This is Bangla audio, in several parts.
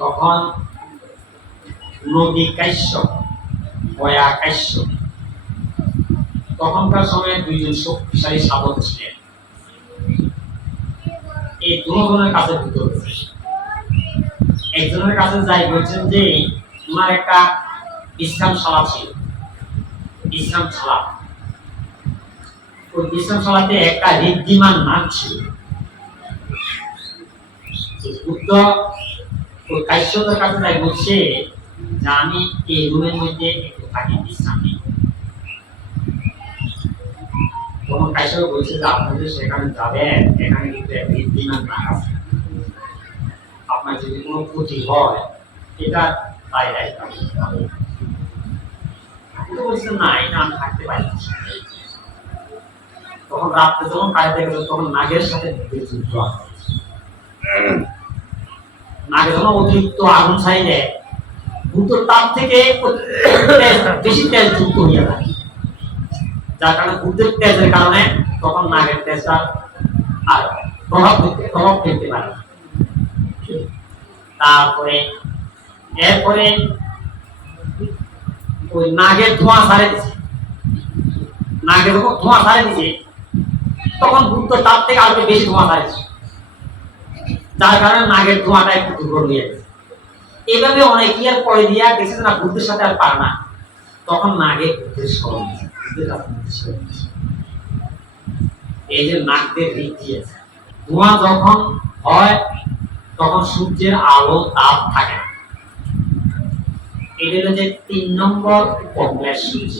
তখন নদী কাশ্যপ, গয়া কাশ্যপ, তখনকার সময়ে দুইজন শক্তিশালী সাধক ছিলেন। এই দুজনের কাছে ভিতর একজনের কাছে যাই বলছেন যে তোমার একটা বিশ্রামশালা ছিল, বিশ্রামশালা, ওই বিশ্রামশালাতে একটা ঋদ্ধিমান নাগ ছিল। বুদ্ধ ওই কাশ্যপের কাছে যাই বলছে যে আমি এই রুমের মধ্যে একটু থাকি, বিশ্রাম নিই। তখন কাশ্যপ বলছে যে আপনি যে সেখানে যাবেন, এখানে কিন্তু একটা ঋদ্ধিমান নাগ আছে, আপনার যদি কোনো ক্ষতি হয় এটা তাই দায়িত্ব বলছে না, এটা আমি থাকতে পারি। তখন রাত্রে যখন কাজে গেল তখন নাগের সাথে যুদ্ধ আছে। নাগে যখন অতিরিক্ত আগুন ছাই দেয়, ভূতর তাপ থেকে বেশি তেজ যুক্ত হইয়া যায়, যার কারণে ভূতের তেজের কারণে তখন নাগের তেজটা আর প্রভাব ফেলতে পারে। তারপরে এরপরে ওই নাগের ধোঁয়া ছাড়ে দিছে, নাগের যখন ধোঁয়া ছাড়ে দিছে তখন ভূতর তাপ থেকে আরো বেশি ধোঁয়া ছাড়ে দিছে, যার কারণে নাগের ধোঁয়াটা একটু দুর্বল হয়ে গেছে। এইভাবে অনেক ইয়ার পরে দিয়া দেখছে না ভূতের সাথে আর পারে না, তখন নাগে ভূতের স্মরণ এই যে নাগদের রীতি আছে। ধোঁয়া যখন হয় তখন সূর্যের আলো তাপ থাকে না, এটা হলো যে 3 নম্বর উপক্লেশ সূর্য।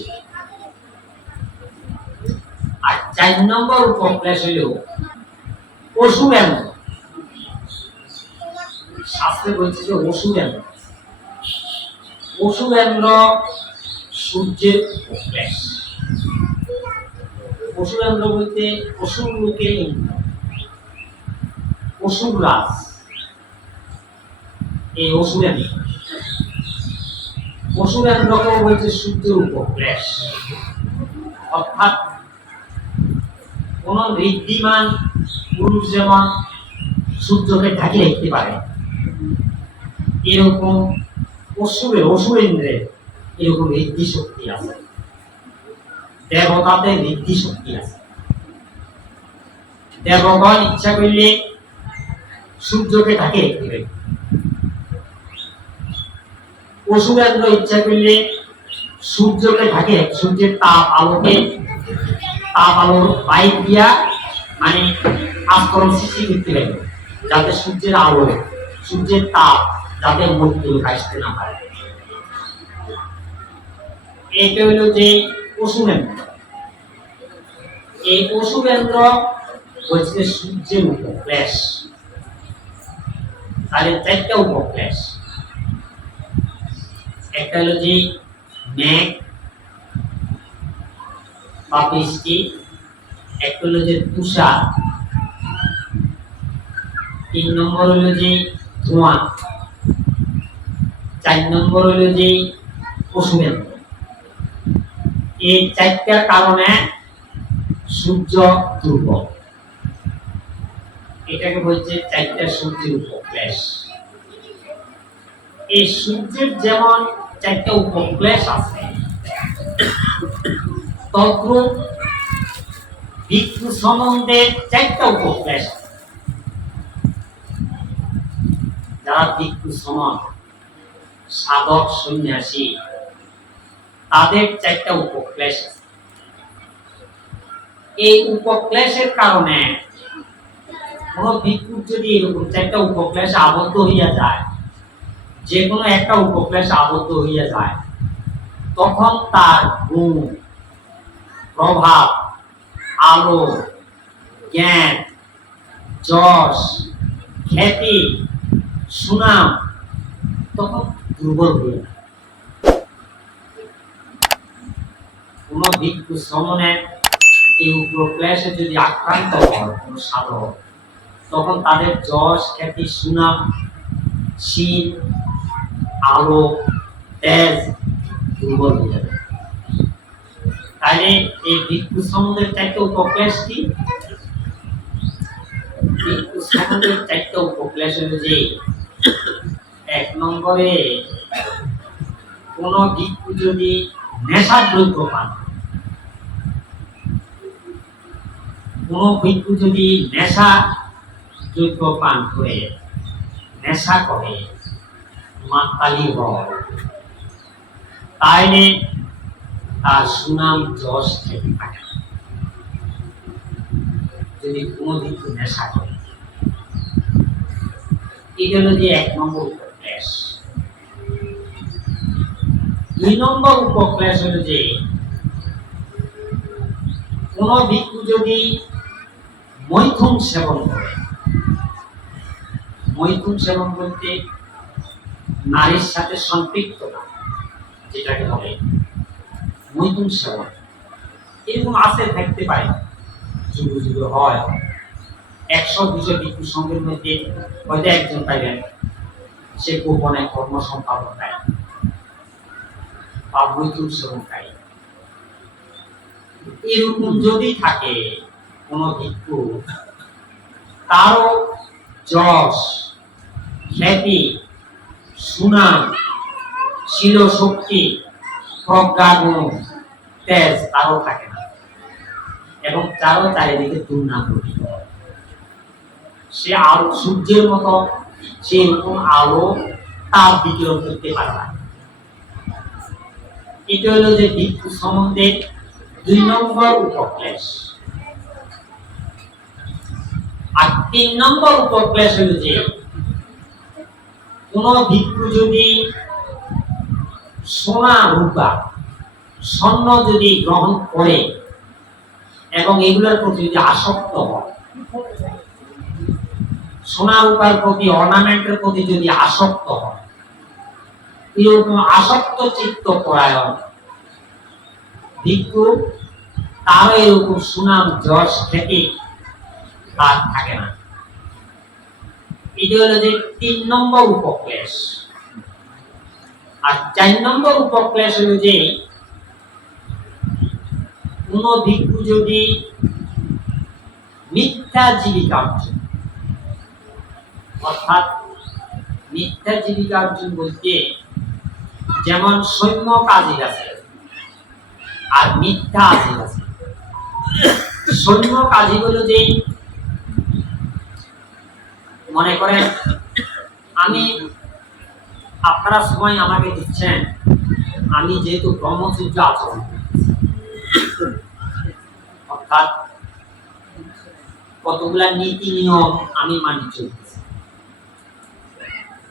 আর 4 নম্বর উপক্লেশ হইল অশুভেন্দ্র। শাস্ত্রে বলছে যে অশুভেন্দ্র, অশুভেন্দ্র সূর্যের উপক্লেশ। অশুভেন্দ্র বলতে অসুর লোকে ইন্দ্র, অসুর রাজ, এই অশুভেন্দ্র। অশুভেন্দ্রকেও বলছে সূর্যের উপক্লেশ। অর্থাৎ কোন ঋদ্ধিমান পুরুষ যেমন সূর্যকে ঢাকি রাখতে পারে, এরকম অসুরেন্দ্রের এরকম ঋদ্ধি শক্তি আছে, দেবতাদের ঋদ্ধি শক্তি আছে। দেবগণ ইচ্ছা করলে সূর্যকে ঢাকি রাখতে পারে, অসুরেন্দ্র ইচ্ছা করলে সূর্যকে ঢাকে, সূর্যের তাপ আলোর বাইক দিয়া মানে আস্তরণ সৃষ্টি করতে পারে, যাতে সূর্যের আলো, সূর্যের তাপ যাতে মধ্যে আসতে না পারে। এইটা হইল যে অসুরেন্দ্র। এই অসুরেন্দ্র হচ্ছে সূর্যের উপক্লেশ। তাহলে 4টা উপক্লেশ। একটা হলো যে মেঘ বা বৃষ্টি, একটা হলো যে তুষার, 3 নম্বর হলো যে ধোঁয়া, 4 নম্বর হলো যে অশুভেন্দ্র। এই 4টার কারণে সূর্য দুর্বল। এটাকে বলছে 4টা সূর্যের উপক্লেশ। এই সূর্যের যেমন 4টা উপক্লেশ আছে, তদ্রূপ ভিক্ষু সম্বন্ধে 4টা উপক্লেশ। যারা ভিক্ষু সমান সাধক সন্ন্যাসী, তাদের 4টা উপক্লেশ আছে। এই উপক্লেশের কারণে কোন ভিক্ষুর যদি এরকম 4টা উপক্লেশে আবদ্ধ হইয়া যায়, যে কোনো একটা উপক্লেশে আবদ্ধ হইয়া যায়, তখন তার গুণ, প্রভাব, আলো, জ্ঞান, যশ, খ্যাতি, সুনাম তখন দুর্বল হয়ে যায়। কোন ভিক্ষু শ্রমণের এই উপক্লেশে যদি আক্রান্ত হয় কোন সাধক, তখন তাদের যশ, খ্যাতি, সুনাম, শীল, আলো, তেজ দুর্বল হয়ে যাবে। তাহলে এই ভিক্ষু সম্বন্ধের 4টা উপক্লেশ কি? ভিক্ষু সম্বন্ধের 4টা উপক্লেশ হলো যে 1 নম্বরে কোন ভিক্ষু যদি নেশাদ্রব্য পান, কোন ভিক্ষু যদি নেশাদ্রব্য পান করে নেশা করে মাতালি হয়, তাইলে তার সুনাম যশ থেকে থাকে না। যদি কোনো ভিক্ষু নেশা করে, এটা হলো যে 1 নম্বর উপক্লেশ। 2 নম্বর উপক্লেশ হলো যে কোন ভিক্ষু যদি মৈথুন সেবন করে, মৈথুন সেবন বলতে নারীর সাথে সম্পৃক্ততা, যেটাকে বলে মৈথুন সেবন, এরকম আছে, থাকতে পারে, যুগে যুগে হয়। 100-200 ভিক্ষু সঙ্গের মধ্যে হয়তো একজন পাইবেন সে গোপনে কর্ম সম্পাদন পায় বা মৈথুন সেবন পায়। এরকম যদি থাকে কোন ভিক্ষু, তারও যশ, খ্যাতি, সুনাম, শিল শক্তি, প্রজ্ঞা গুণ, তেজ তারও থাকে না, এবং তারও চারিদিকে দুর্নাম ঘটিত হয়। সে আলো সূর্যের মতো সেরকম আলো তার বিকিরণ করতে পারে না। এটা হলো যে ভিক্ষু সম্বন্ধে 2 নম্বর উপক্লেশ। আর 3 নম্বর উপক্লেশ হলো যে কোন ভিক্ষু যদি সোনা রূপা স্বর্ণ যদি গ্রহণ করে এবং এগুলোর প্রতি যদি আসক্ত হয়, সোনা রূপার প্রতি, অর্নামেন্টের প্রতি যদি আসক্ত হয়, এরকম আসক্ত চিত্ত পরায়ণ ভিক্ষু, তারও এরকম সুনাম যশ খ্যাতি তার থাকে না। এটা হলো যে 3 নম্বর উপক্লেশ। আর 4 নম্বর উপক্লেশ হলো যে কোন ভিক্ষু যদি মিথ্যা জীবিকা অর্জন, অর্থাৎ মিথ্যা জীবিকা অর্জন বলতে যেমন সৈন্য কাজী আছে আর মিথ্যা আজিব আছে। সৈন্য কাজী হলো যে মনে করেন আমি, আপনারা সময় আমাকে দিচ্ছেন, আমি যেহেতু ব্রহ্মচর্য আচরণ, অর্থাৎ কতগুলা নীতি নিয়ম আমি মানি চলতেছি,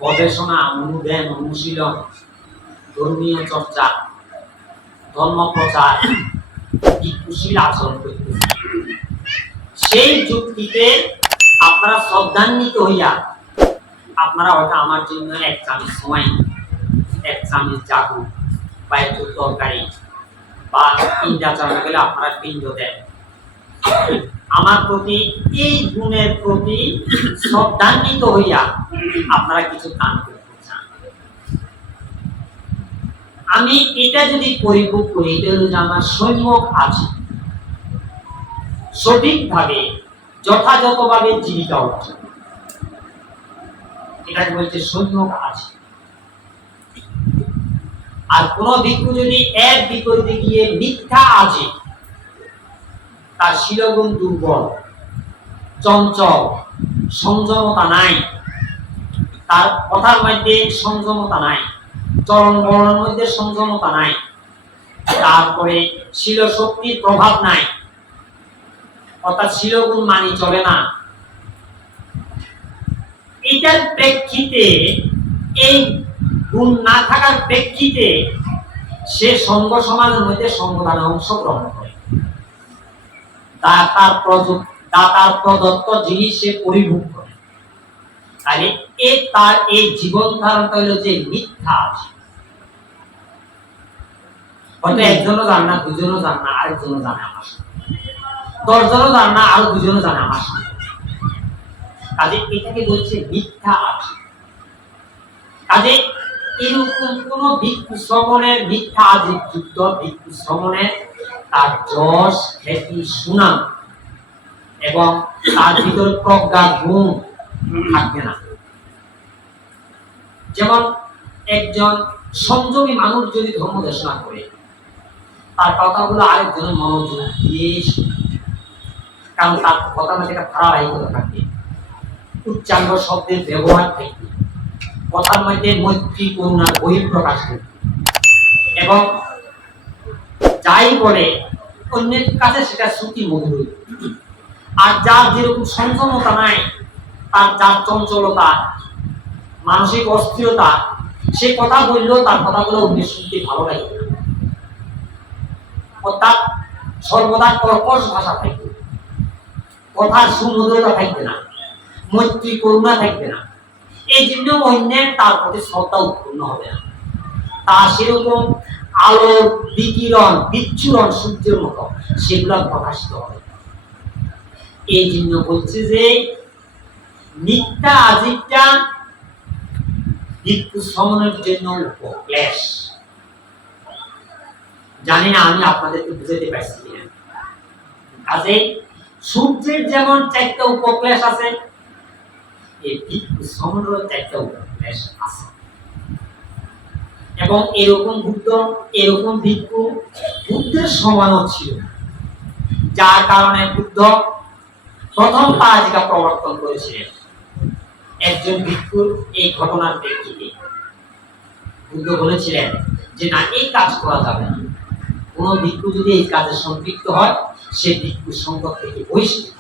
গবেষণা, অনুধ্যান, অনুশীলন, ধর্মীয় চর্চা, ধর্ম প্রচার, কুশীল আচরণ করতেছি। সেই যুক্তিতে আপনারা শ্রদ্ধান্বিত হইয়া আপনারা হয়তো আমার জন্য 1 চামচ সময়, 1 চামচ জাদু বা একটু তরকারি বা পিণ্ডাচরণ গেলে আপনারা পিণ্ড দেন। আমার প্রতি এই গুণের প্রতি শ্রদ্ধান্বিত হইয়া আপনারা কিছু দান করতে চান। আমি এটা যদি পরিভোগ করি, এটা হলো যে আমার সম্যক আছে, সঠিকভাবে যথাযথভাবে জীবিকা অর্জন, এটাকে বলছে সম্যক আছে। আর কোন ভিক্ষু যদি এর বিপরীতে গিয়ে মিথ্যা আছে, তার শিরগুণ দুর্বল, চঞ্চল, সংযমতা নাই, তার কথার মধ্যে সংযমতা নাই, চলন বলনের মধ্যে সংযমতা নাই, তারপরে শিল শক্তির প্রভাব নাই, অর্থাৎ শিলগুণ মানি চলে না, এটার প্রেক্ষিতে, এই গুণ না থাকার প্রেক্ষিতে সে সঙ্গ সমাজের মধ্যে সঙ্গদানে অংশগ্রহণ করে, দাতার প্রদত্ত জিনিস সে পরিভোগ করে। তাহলে তার এই জীবন ধারণটা হলো যে মিথ্যা আছে। হয়তো একজনও জানে না, দুজনও জানে না, আরেকজনও জানে আমার সাথে, 10 জনও জানে না, আরো 2 জনও জানে আমার সাথে। কাজে এটাকে বলছে মিথ্যা আছে। কাজে এরকম কোন ভিক্ষু শ্রবণের, মিথ্যা আজিব যুক্ত ভিক্ষু শ্রবণের তার যশ, খ্যাতি, সুনাম এবং তার ভিতরে প্রজ্ঞা গুণ থাকবে না। যেমন একজন সংযমী মানুষ যদি ধর্ম দেশনা করে, তার কথাগুলো আরেকজনের মনোযোগ দিয়ে কারণ তার কথার মধ্যে একটা ধারাবাহিকতা থাকবে, উচ্চাঙ্গ শব্দের ব্যবহার থাকবে, কথার মধ্যে মৈত্রী করুণার বহিঃপ্রকাশ করবে এবং যাই বলে অন্যের কাছে সেটা শ্রুতি মধুর। আর যার যেরকম সংযমতা নাই, তার যার চঞ্চলতা, মানসিক অস্থিরতা, সে কথা বললেও তার কথাগুলো অন্যের শুনতে ভালো লাগে না, অর্থাৎ সর্বদা কর্কশ ভাষা থাকবে, কথার সুমধুরতা থাকবে না, মৈত্রী করুণা থাকবে না। এই জন্য অন্যের তার প্রতি শ্রদ্ধা উৎপন্ন হবে না, তা সেরকম আলোর বিকিরণ বিচ্ছুরণ সূর্যের মতো সেগুলো প্রকাশিত হবে। এই জন্য বলছে যে মিথ্যা আজিকটা ভিক্ষু শ্রমণের জন্য উপক্লেশ। জানি না আমি আপনাদেরকে বুঝাতে পারছি কিনা। কাজে সূর্যের যেমন 4টা উপক্লেশ আছে, এই ভিক্ষু শ্রমণেরও 4টা উপক্লেশ আছে। এবং এরকম বুদ্ধ, এরকম ভিক্ষু বুদ্ধের সময়ও ছিল, যার কারণে বুদ্ধ প্রথম পরাজিকা প্রবর্তন করেছিলেন একজন ভিক্ষুর এই ঘটনার প্রেক্ষিতে। বুদ্ধ বলেছিলেন যে না, এই কাজ করা যাবে না, কোন ভিক্ষু যদি এই কাজে সম্পৃক্ত হয় সে ভিক্ষু সংঘ থেকে বহিষ্কৃত।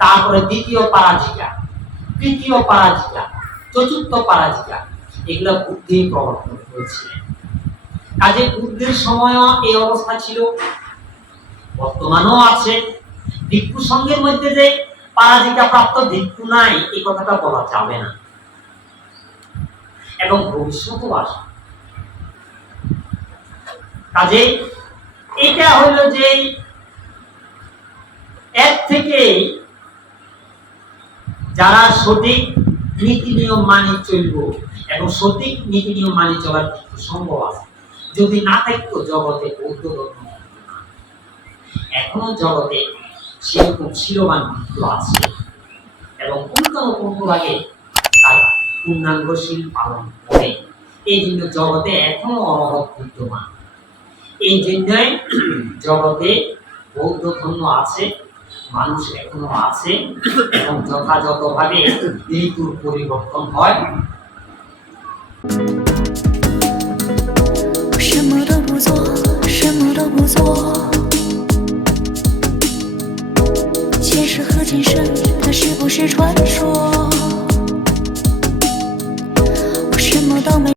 তারপরে দ্বিতীয় পরাজিকা, তৃতীয় পরাজিকা, চতুর্থ পরাজিকা, এগুলো বুদ্ধি প্রবর্তন করেছিলেন। কাজে বুদ্ধের সময়ও এই অবস্থা ছিল, বর্তমানেও আছে। ভিক্ষু সংঘের মধ্যে যে পরাজিকা প্রাপ্ত ভিক্ষু নাই, এই কথাটা বলা যাবে না, এবং ভবিষ্যতেও আসে। কাজে এটা হইল যে এর থেকে যারা সঠিক নীতি নিয়ম মানি চলব এবং সঠিক নীতি নিয়ম মানি চলার সম্ভব আছে। যদি না থাকতো জগতে বৌদ্ধ ধর্ম, এখনো জগতে সেরকম শিরোমান ভিক্ষু আছে এবং পুঙ্খানুপুঙ্খভাবে তার পূর্ণাঙ্গশীল পালন করে। এই জন্য জগতে এখনো অরহৎ বিদ্যমান। এই জন্যই জগতে বৌদ্ধ ধর্ম আছে, মানুষ এখনো আছে এবং যথাযথভাবে ঋতুর পরিবর্তন হয়। 什么都不做，什么都不做，前世和今生，它是不是传说？我什么都没。